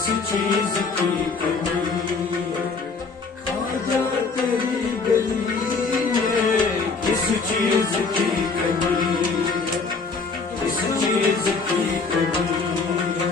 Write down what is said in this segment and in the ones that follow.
किस चीज की कमी है, ख्वाजा तेरी गली में किस चीज की कमी है, किस चीज की कमी है,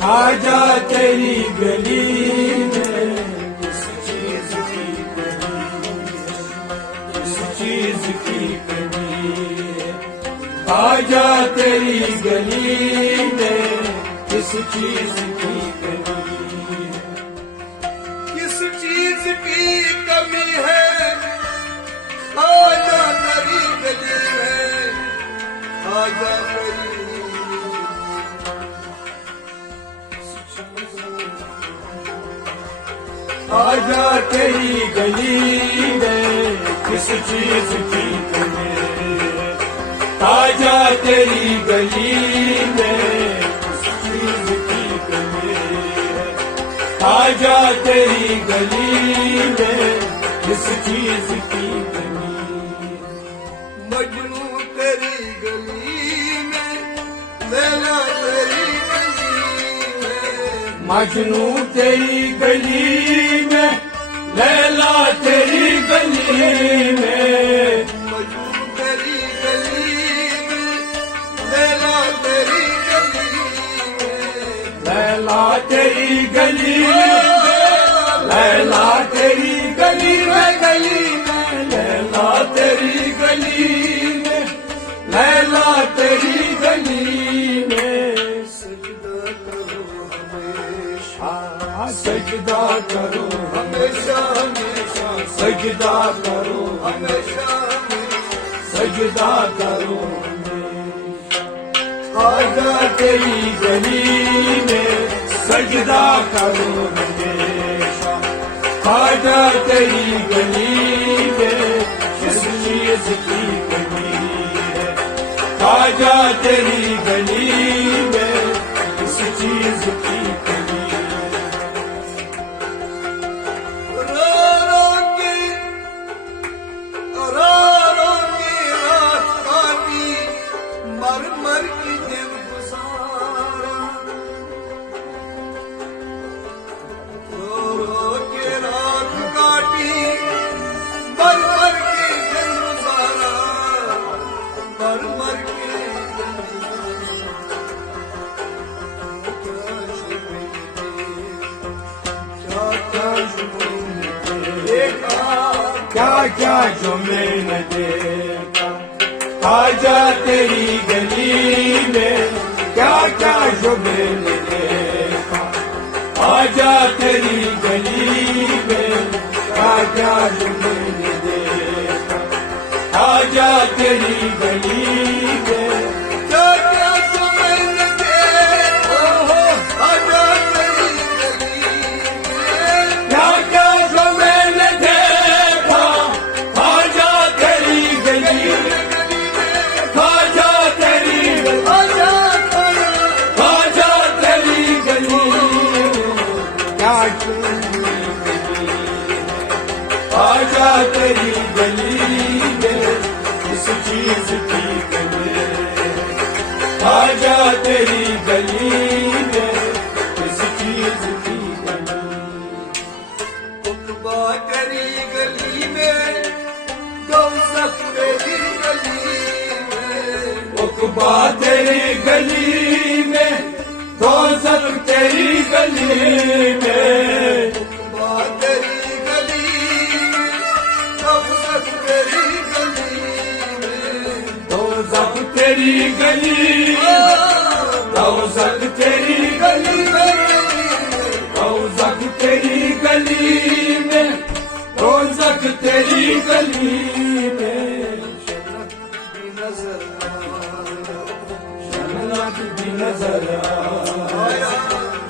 ख्वाजा तेरी गली में किस चीज की कमी है, किस चीज की कमी है, ख्वाजा तेरी गली में किस चीज की कमी है, किस चीज की कमी है, ख्वाजा तेरी गली में, ख्वाजा तेरी ख्वाजा तेरी गली में किस चीज की कमी है, ख्वाजा तेरी गली में किस चीज की कमी है, ख्वाजा तेरी गली में किस चीज की कमी है, मजनू तेरी गली में, लैला तेरी गली में, मजनू तेरी गली में, लैला तेरी गली में, मजनू तेरी गली में, लैला तेरी गली में, लैला तेरी गली में, लैला तेरी गली में, गली में, लैला तेरी गली में, लैला तेरी गली में, सजदा करो हमेशा हमेशा, सजदा करो हमेशा सजदा करो ख्वाजा तेरी गली में, सजदा करो हमेशा, ख्वाजा तेरी गली में किस चीज की कमी है, ख्वाजा तेरी गली में किस चीज की कमी है, रो के रात काटी, मर मर की दिन गुजारा, रो के रात काटी, मर मर की दिन गुजारा, मर मर की दिन क्या क्या जो मैंने देखा, ख्वाजा तेरी गली में, क्या क्या जो मैंने देखा, ख्वाजा तेरी गली में, क्या क्या जो मैंने देखा, ख्वाजा तेरी गली में, क्या क्या जो मैंने देखा, ख्वाजा तेरी गली में, क्या क्या जो मैंने देखा, ख्वाजा तेरी गली में, ख्वाजा तेरी गली, ख्वाजा तेरी गली में, क्या चुनी गली है, ख्वाजा तेरी गली में किस चीज की कमी है, ख्वाजा तेरी गली में किस चीज की कमी है, उतबा तेरी गली में, दौलत तेरी गली में, उकबा तेरी गली में, दोज़ख तेरी गली में, उतबा तेरी गली में, दौलत तेरी गली में, दोज़ख तेरी गली में, दोज़ख तेरी गली में, दोज़ख तेरी गली में, दोज़ख तेरी गली में, भी नजर जन्नत भी नजर आया,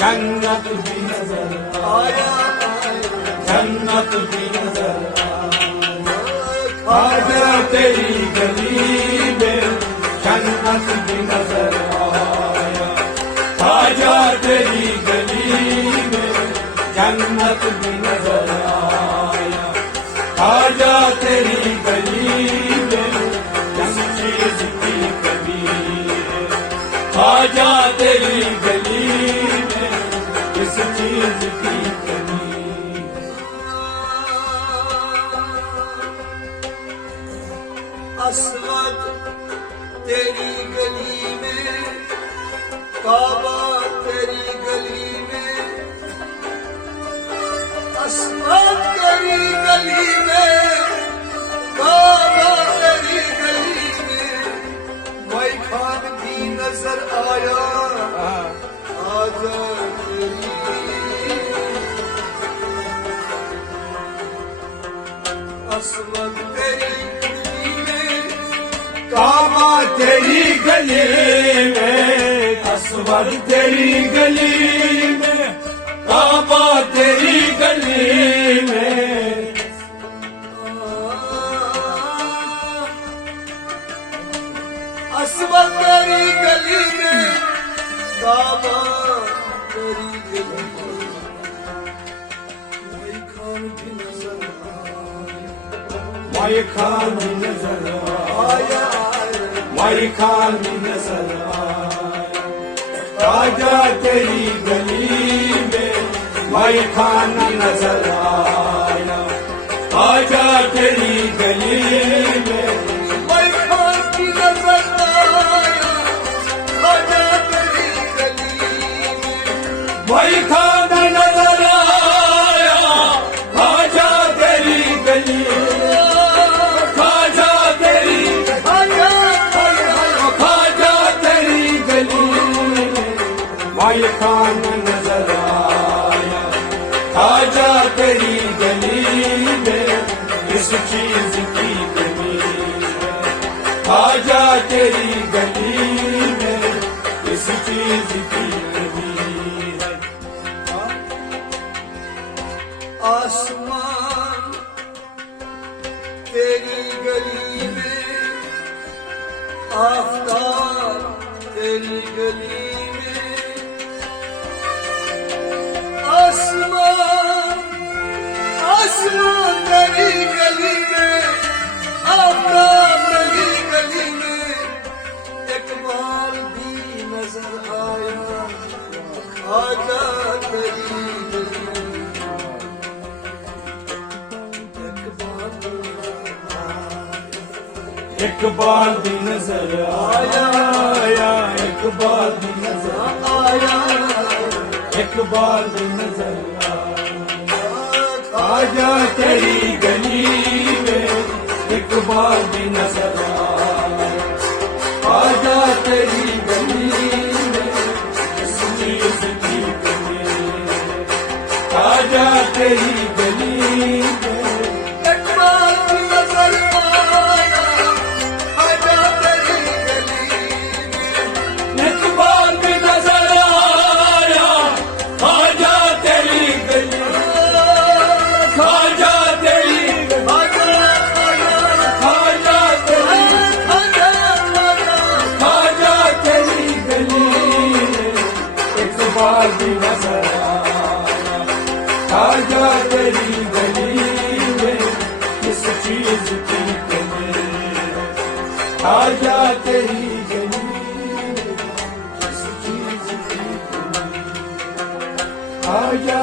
जन्नत भी नजर आया, जन्नत भी नजर ख्वाजा तेरी गली में, जन्नत भी नजर आया, ख्वाजा तेरी गली में, जन्नत भी नजर आया, ख्वाजा तेरी गली में किस चीज की कमी है, ख्वाजा तेरी गली में किस चीज की कमी। असमत तेरी गली में, काबा तेरी गली में, असमत तेरी गली में, काबा तेरी गली में, भाई खान भी नजर आया, आजा तेरी असमत तेरी गली में, काबा तेरी गली में, असवर तेरी गली में, काबा तेरी गली में, असमत तेरी गली में, काबा तेरी गली में, भाई खान भी नजर माई खान भी नजर आया, माई खान भी नजर आया, राजा तेरी गली में, माई खान भी नजर आया, राजा तेरी गली में, भाई खान भी नजर आया, आजा तेरी गली में, माई खान नजर आया, राजा तेरी गली में, खाजा तेरी आजा खाजा तेरी गली में, माई खान नजर आया, खाजा तेरी गली में, इस चीज की कमी है, खाजा तेरी गली में, इस चीज की कमी है। आसमान तेरी गली में, आफताब तेरी गली में, आसमान आसमान तेरी गली में, आफताब तेरी गली में, इकबाल भी नजर आया, खाजा तेरी गली में, इकबाल भी नजर आया, इकबाल भी नजर आया, इकबाल भी नजर आया, तेरी गली में, इकबाल भी नजर आया, तेरी गली में, इस चीज की कमी है, आजा तेरी गली में, इकबाल भी नजर आया, आजा तेरी गली में, इकबाल भी नजर आया, आजा तेरी गली में, खाजा तेरी आजा खाजा तेरी आजा खाजा तेरी गली में, इकबाल भी नजर आया, खाजा तेरी गली में, किस चीज की कमी है, खाजा तेरी गली में, किस चीज की कमी है, खाजा